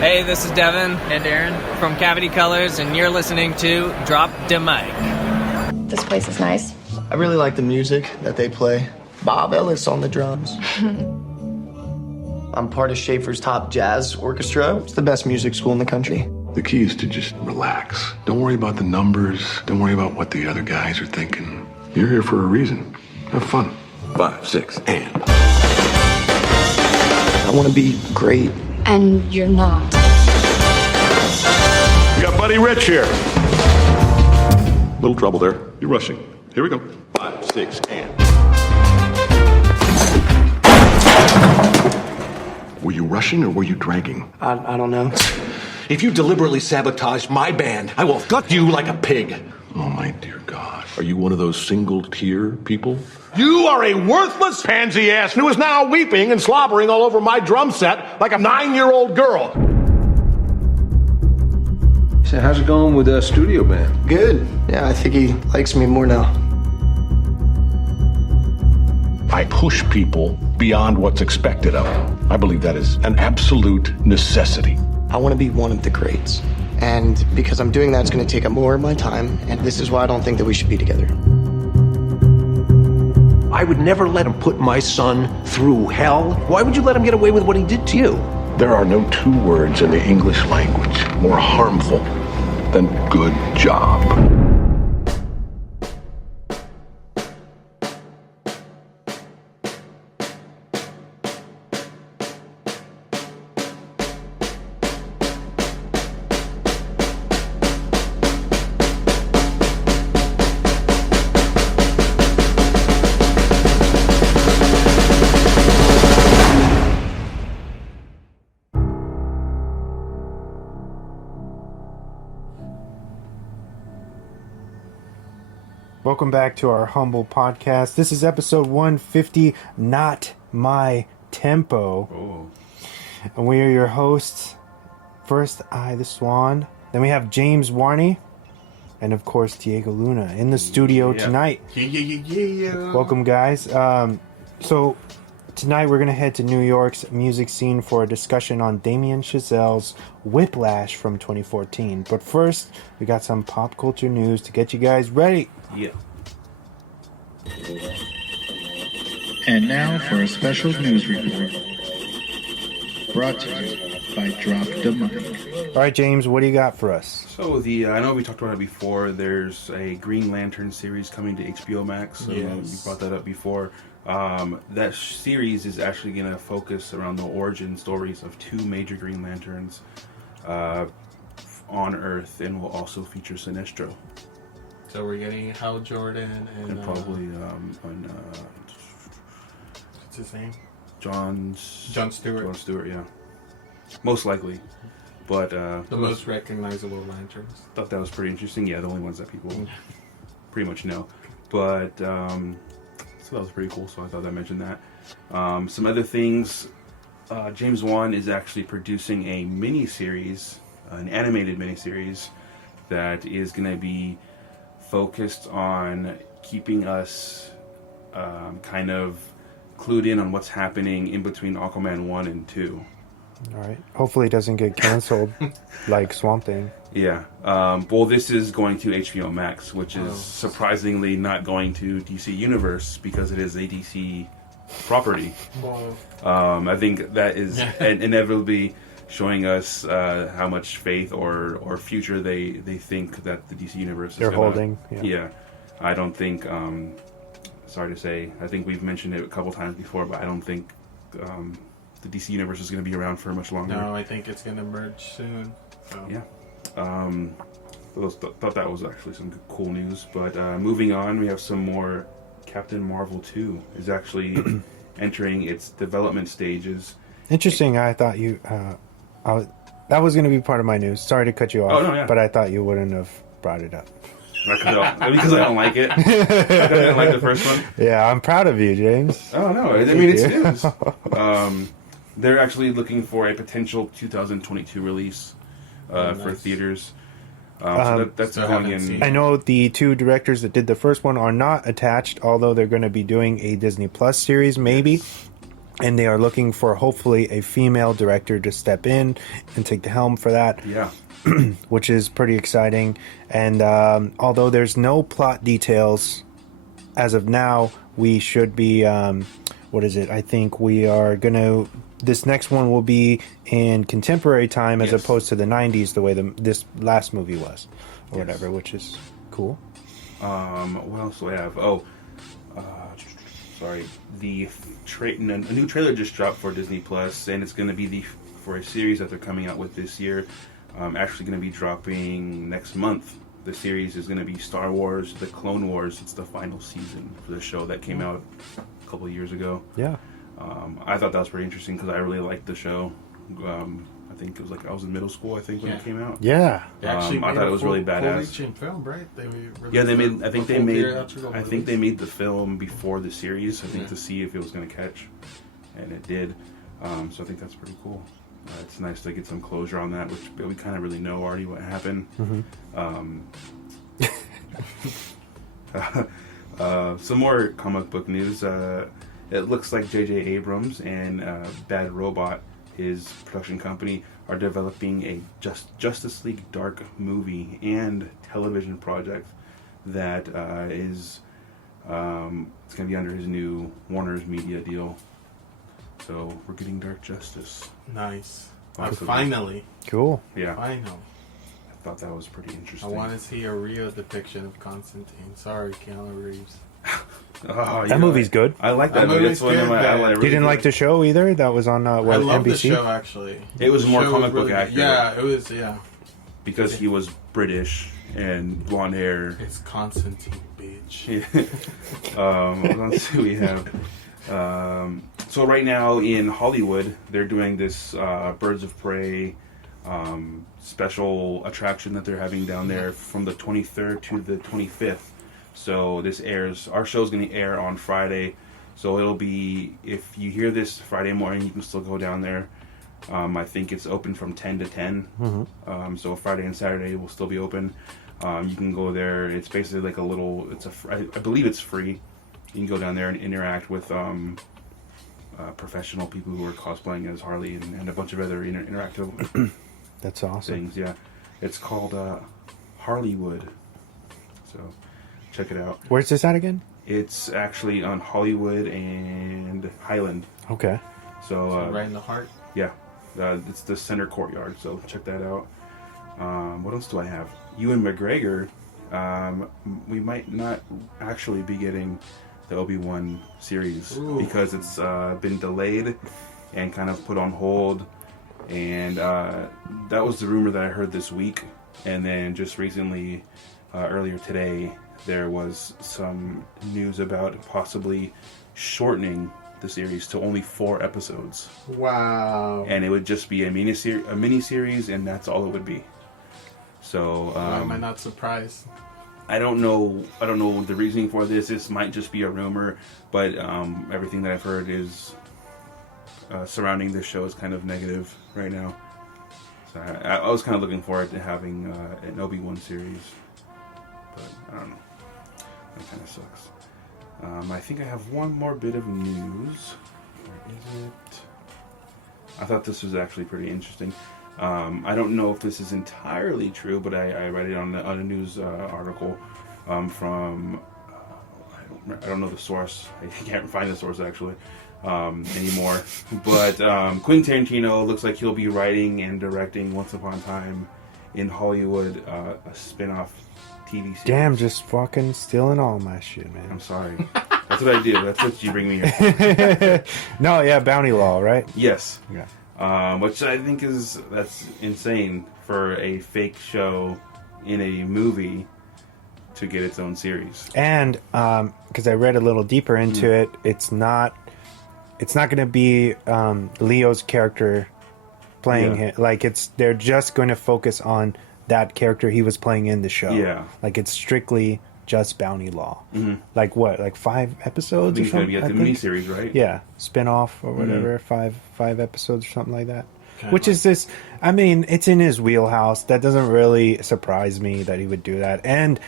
Hey, this is Devin and Aaron from Cavity Colors, and you're listening to Drop the Mic. This place is nice. I really like the music that they play. Bob Ellis on the drums. I'm part of Schaefer's Top Jazz Orchestra. It's the best music school in the country. The key is to just relax. Don't worry about the numbers. Don't worry about what the other guys are thinking. You're here for a reason. Have fun. 5, 6, and. I want to be great. And you're not. We got Buddy Rich here. Little trouble there. You're rushing. Here we go. 5, 6, and. Were you rushing or were you dragging? I don't know. If you deliberately sabotage my band, I will gut you like a pig. Oh, my dear God. Are you one of those single-tier people? You are a worthless pansy ass who is now weeping and slobbering all over my drum set like a 9-year-old girl. So how's it going with the studio band? Good. Yeah, I think he likes me more now. I push people beyond what's expected of them. I believe that is an absolute necessity. I want to be one of the greats. And because I'm doing that, it's going to take up more of my time. And this is why I don't think that we should be together. I would never let him put my son through hell. Why would you let him get away with what he did to you? There are no 2 words in the English language more harmful than good job. Welcome back to our humble podcast. This is episode 150, Not My Tempo. Oh. And we are your hosts. First, I, the Swan. Then we have James Warney. And of course, Diego Luna in the studio tonight. Yeah. Welcome, guys. So, tonight we're going to head to New York's music scene for a discussion on Damien Chazelle's Whiplash from 2014. But first, we got some pop culture news to get you guys ready. Yeah. And now for a special news report. Brought to you by Drop the Mic. All right, James, what do you got for us? So I know we talked about it before. There's a Green Lantern series coming to HBO Max. So Yes. You brought that up before. That series is actually going to focus around the origin stories of 2 major Green Lanterns on Earth, and will also feature Sinestro. So we're getting Hal Jordan and probably what's his name? John Stewart. John Stewart, yeah. Most likely. But The most recognizable lanterns. thought that was pretty interesting. Yeah, the only ones that people pretty much know. But so that was pretty cool. So I thought I mentioned that. Some other things. James Wan is actually producing a miniseries, an animated miniseries that is going to be focused on keeping us kind of clued in on what's happening in between Aquaman 1 and 2. All right. Hopefully it doesn't get canceled like Swamp Thing. Yeah. Well, this is going to HBO Max, which is surprisingly not going to DC Universe because it is a DC property. I think that is inevitably showing us how much faith or future they think that the DC Universe They're is gonna, holding. Yeah. I don't think, sorry to say, I think we've mentioned it a couple times before, but I don't think the DC Universe is going to be around for much longer. No, I think it's going to merge soon. So. Yeah. Thought that was actually some cool news. But moving on, we have some more. Captain Marvel 2 is actually entering its development stages. Interesting. I thought you... that was going to be part of my news. Sorry to cut you off. Oh, no, yeah. But I thought you wouldn't have brought it up. Because I don't like it. I didn't like the first one. Yeah, I'm proud of you, James. Oh, no. I mean, it's news. They're actually looking for a potential 2022 release for theaters. So that's going in. I know the 2 directors that did the first one are not attached, although they're going to be doing a Disney Plus series, maybe. and they are looking for hopefully a female director to step in and take the helm for that. Yeah. Which is pretty exciting. And although there's no plot details as of now, we should be what is it? I think we are gonna. This next one will be in contemporary time as opposed to the 90s, the way this last movie was, or whatever, which is cool. What else do I have? Oh, sorry. A new trailer just dropped for Disney Plus, and it's going to be for a series that they're coming out with this year. Actually going to be dropping next month. The series is going to be Star Wars: The Clone Wars. It's the final season for the show that came out a couple of years ago. Yeah. I thought that was pretty interesting because I really liked the show. I think it was like I was in middle school. I think when it came out. Yeah. I thought it was really badass. Film, right? They made. I think they made the film before the series. I think to see if it was going to catch, and it did. So I think that's pretty cool. It's nice to get some closure on that, which we kind of really know already what happened. Some more comic book news. It looks like J.J. Abrams and Bad Robot, his production company, are developing a Justice League Dark movie and television project that is it's going to be under his new Warner's Media deal. So we're getting Dark Justice. Nice. Finally. Cool. Yeah. Final. I thought that was pretty interesting. I want to see a real depiction of Constantine. Sorry, Keanu Reeves. That movie's good. I like that movie. It's one of my. You didn't like the show either? That was on I love NBC? the show, actually. It was more comic book really accurate. Yeah, it was, yeah. Because he was British and blonde hair. It's Constantine, bitch. What else do we have? So right now in Hollywood, they're doing this Birds of Prey special attraction that they're having down there from the 23rd to the 25th. So this airs, our show's going to air on Friday. So it'll be, if you hear this Friday morning, you can still go down there. I think it's open from 10 to 10. So Friday and Saturday will still be open. You can go there. It's basically like a little, I believe it's free. You can go down there and interact with professional people who are cosplaying as Harley and a bunch of other interactive That's awesome. things. Yeah, it's called Harleywood. So check it out. Where's this at again? It's actually on Hollywood and Highland. Okay. So right in the heart. Yeah, it's the center courtyard. So check that out. What else do I have? Ewan McGregor. We might not actually be getting the Obi-Wan series because it's been delayed and kind of put on hold. And that was the rumor that I heard this week. And then just recently, earlier today, there was some news about possibly shortening the series to only 4 episodes. Wow. And it would just be a mini-series, and that's all it would be. So why am I not surprised? I don't know the reasoning for this. This might just be a rumor, but everything that I've heard is surrounding this show is kind of negative right now. So I was kind of looking forward to having an Obi-Wan series, but I don't know. That kind of sucks. I think I have one more bit of news. Where is it? I thought this was actually pretty interesting. I don't know if this is entirely true, but I read it on a news article from I don't know the source. I can't find the source actually anymore. But Quentin Tarantino looks like he'll be writing and directing Once Upon a Time in Hollywood, a spin-off TV series. Damn, just fucking stealing all my shit, man. I'm sorry. That's what I do. That's what you bring me here. No, yeah, Bounty Law, right? Yes. Yeah. Which I think that's insane for a fake show in a movie to get its own series. And because I read a little deeper into it, it's not going to be Leo's character playing him. Like they're just going to focus on that character he was playing in the show. Yeah. Like it's strictly just Bounty Law. Mm-hmm. Like what? Like 5 episodes? I think it's going to be like the miniseries, right? Yeah, spin-off or whatever. 5 episodes or something like that. Kinda Which is this? I mean, it's in his wheelhouse. That doesn't really surprise me that he would do that. And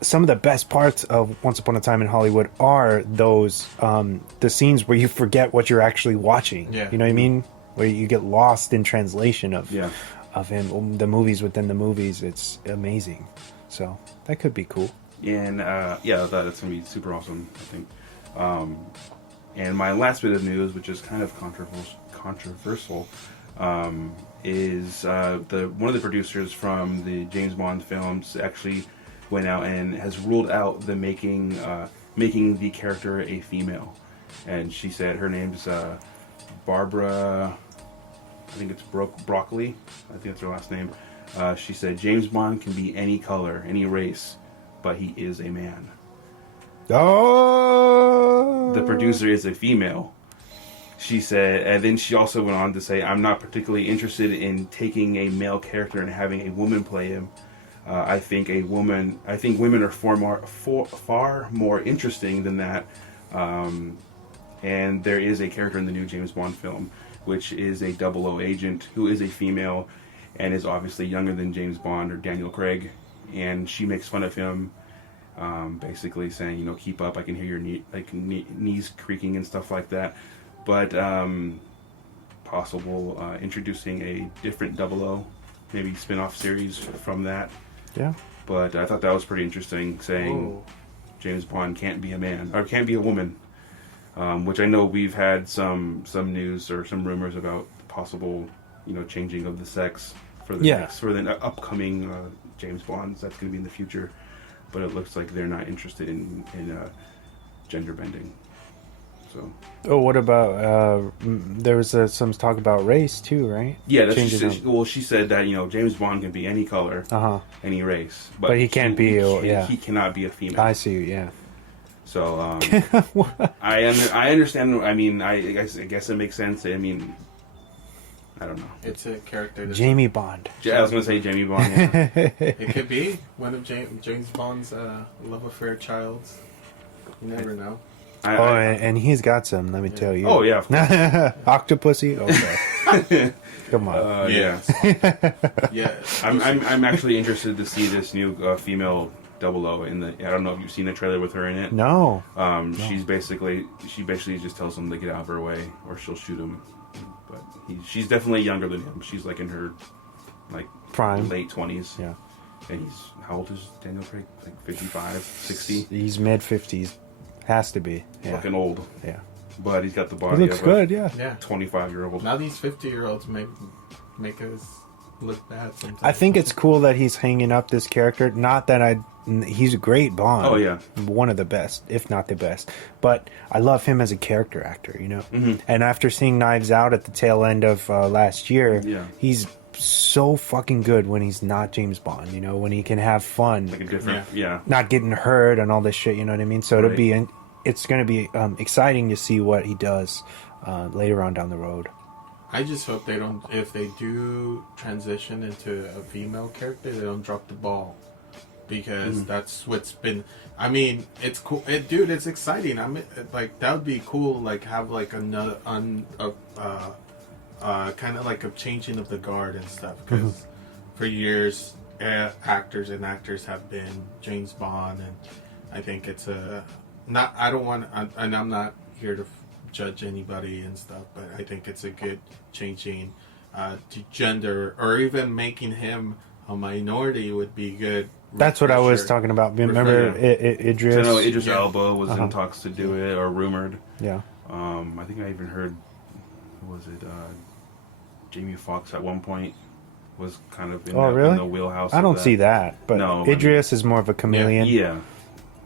some of the best parts of Once Upon a Time in Hollywood are those the scenes where you forget what you're actually watching. Yeah. You know what I mean? Where you get lost in translation of him, the movies within the movies. It's amazing. So that could be cool. And that's gonna be super awesome, I think. And my last bit of news, which is kind of controversial, is one of the producers from the James Bond films actually went out and has ruled out the making the character a female. And she said her name's Barbara, I think it's Broccoli, I think that's her last name. She said James Bond can be any color, any race, but he is a man. Oh! The producer is a female. She said, and then she also went on to say, I'm not particularly interested in taking a male character and having a woman play him. I think women are far more interesting than that. And there is a character in the new James Bond film, which is a 00 agent who is a female and is obviously younger than James Bond or Daniel Craig. And she makes fun of him, basically saying, keep up, I can hear your knees creaking and stuff like that. But possible introducing a different 00, maybe spin-off series from that. Yeah. But I thought that was pretty interesting, saying James Bond can't be a man, or can't be a woman. Which I know we've had some news or some rumors about possible, changing of the sex for the upcoming James Bonds that's going to be in the future. But it looks like they're not interested in gender bending. So. Oh, what about there was some talk about race too, right? Yeah, she said that James Bond can be any color, any race, but he can't be. He cannot be a female. I see. Yeah. So I understand. I mean, I guess it makes sense. I mean, I don't know. It's a character. Jamie Bond. I was going to say Jamie Bond. Yeah. It could be one of James Bond's love affair childs. You never know. And he's got some. Let me tell you. Oh yeah. Octopussy. Okay. Come on. Yeah. Yeah. I'm actually interested to see this new female 00 in the. I don't know if you've seen the trailer with her in it. No. She basically just tells him to get out of her way or she'll shoot him. But she's definitely younger than him. She's like in her prime, late 20s. Yeah. And how old is Daniel Craig? Like 55, 60? He's mid 50s. Has to be. Yeah. Fucking old. Yeah. But he's got the body. He looks of good. Yeah. 25-year-old. Now these 50-year-olds make us look bad sometimes. I think it's cool that he's hanging up this character. Not that he's a great Bond. Oh yeah, one of the best, if not the best. But I love him as a character actor, Mm-hmm. And after seeing Knives Out at the tail end of last year, he's so fucking good when he's not James Bond. When he can have fun, like a different, not getting hurt and all this shit. You know what I mean? So it's going to be exciting to see what he does later on down the road. I just hope they don't. If they do transition into a female character, they don't drop the ball, because that's what's been. I mean, it's cool, dude. It's exciting. I mean, like that would be cool. Like have like another kind of like a changing of the guard and stuff. Because for years, actors have been James Bond, and I think it's a not. I don't want, and I'm not here to judge anybody and stuff, but I think it's a good changing to gender, or even making him a minority would be good. That's what I was talking about. Remember Idris? So, no, Idris Elba was in talks to do it, or rumored. Yeah. I think I even heard, Jamie Foxx at one point was kind of in the wheelhouse. I don't see that, but no, Idris is more of a chameleon.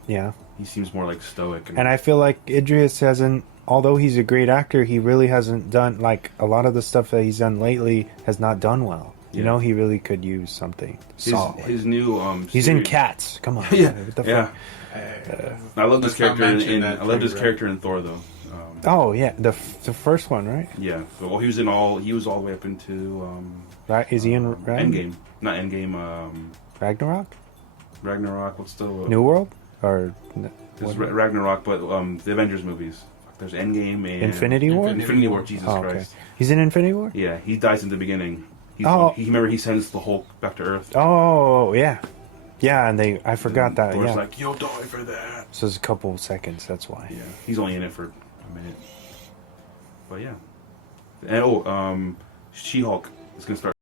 Yeah. He seems more like stoic. And I feel like Idris hasn't, although he's a great actor, he really hasn't done, like, a lot of the stuff that he's done lately has not done well. You know, he really could use something solid. His new he's in Cats. Come on. What the fuck? I love this character in Thor, though. Oh yeah, the first one, right? Yeah. Well, he was all the way up into. Right? Is he in Endgame? Not Endgame. Ragnarok. Ragnarok. What's the New World or? There's Ragnarok, but the Avengers movies. There's Endgame and Infinity War. Infinity War. Jesus Christ. He's in Infinity War. Yeah, he dies in the beginning. He sends the Hulk back to Earth. Oh yeah. Yeah, and I forgot that. Thor's Yeah, like, you'll die for that. so it's a couple seconds. That's why. Yeah, he's only in it for a minute. But yeah, and She-Hulk is gonna start.